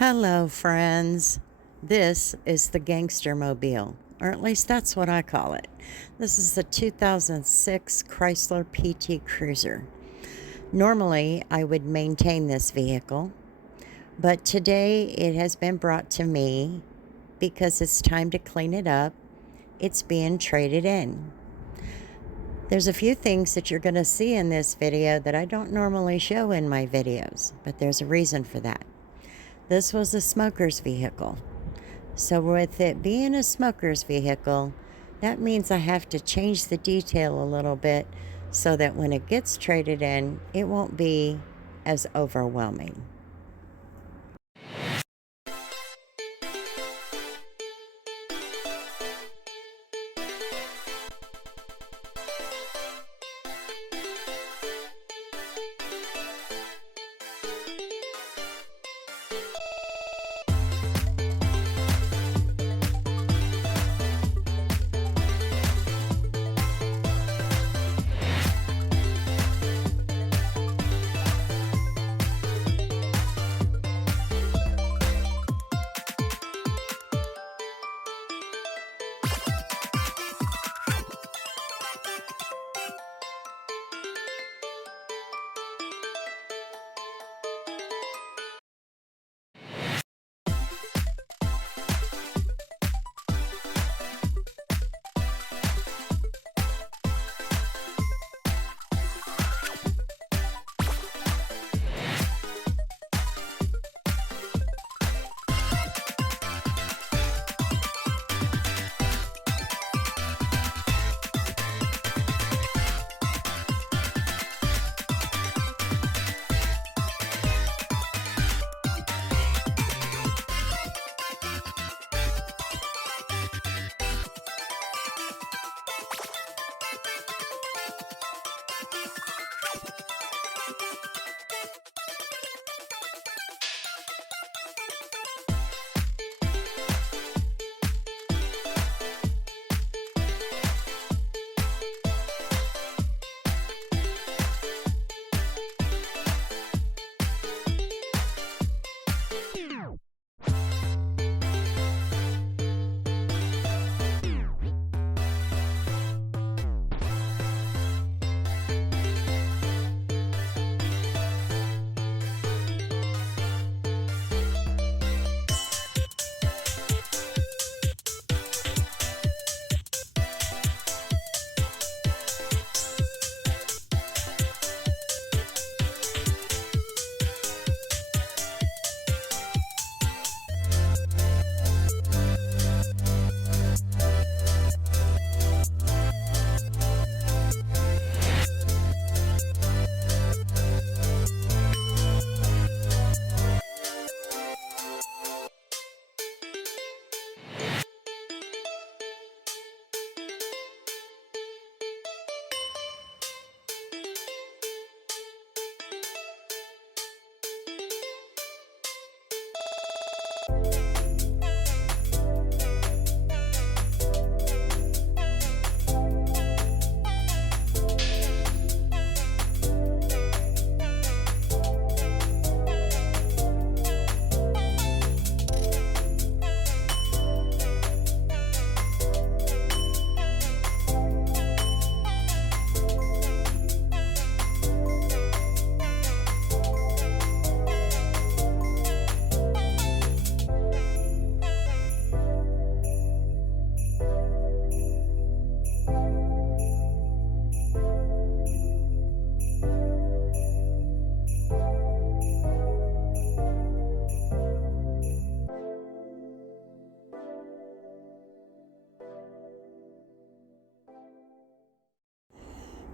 Hello, friends. This is the Gangster Mobile, or at least that's what I call it. This is the 2006 Chrysler PT Cruiser. Normally, I would maintain this vehicle, but today it has been brought to me because it's time to clean it up. It's being traded in. There's a few things that you're going to see in this video that I don't normally show in my videos, but there's a reason for that. This was a smoker's vehicle. So with it being a smoker's vehicle, that means I have to change the detail a little bit so that when it gets traded in, it won't be as overwhelming.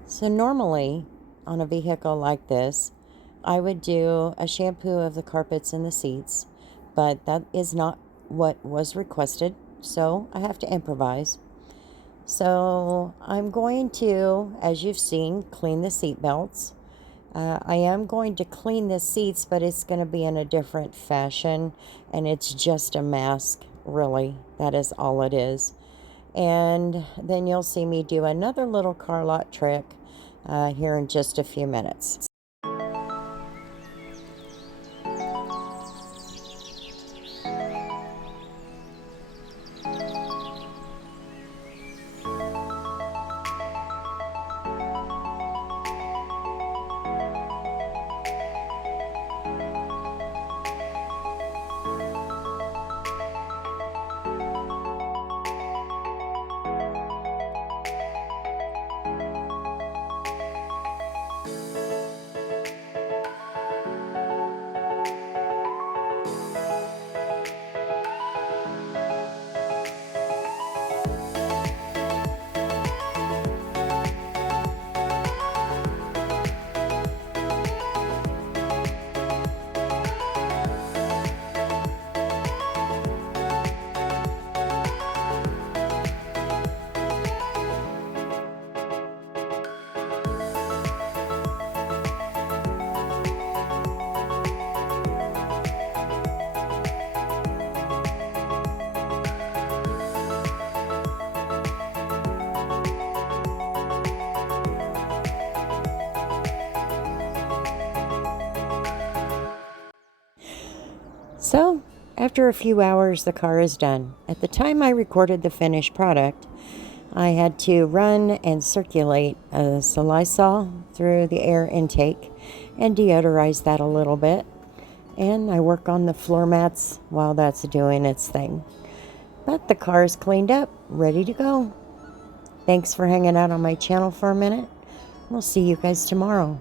So normally on a vehicle like this, I would do a shampoo of the carpets and the seats, but that is not what was requested, so I have to improvise. So I'm going to, as you've seen, clean the seat belts. I am going to clean the seats, but it's going to be in a different fashion, and it's just a mask, really. That is all it is. And then you'll see me do another little car lot trick here in just a few minutes. So, after a few hours, the car is done. At the time I recorded the finished product, I had to run and circulate some Lysol through the air intake and deodorize that a little bit. And I work on the floor mats while that's doing its thing. But the car is cleaned up, ready to go. Thanks for hanging out on my channel for a minute. We'll see you guys tomorrow.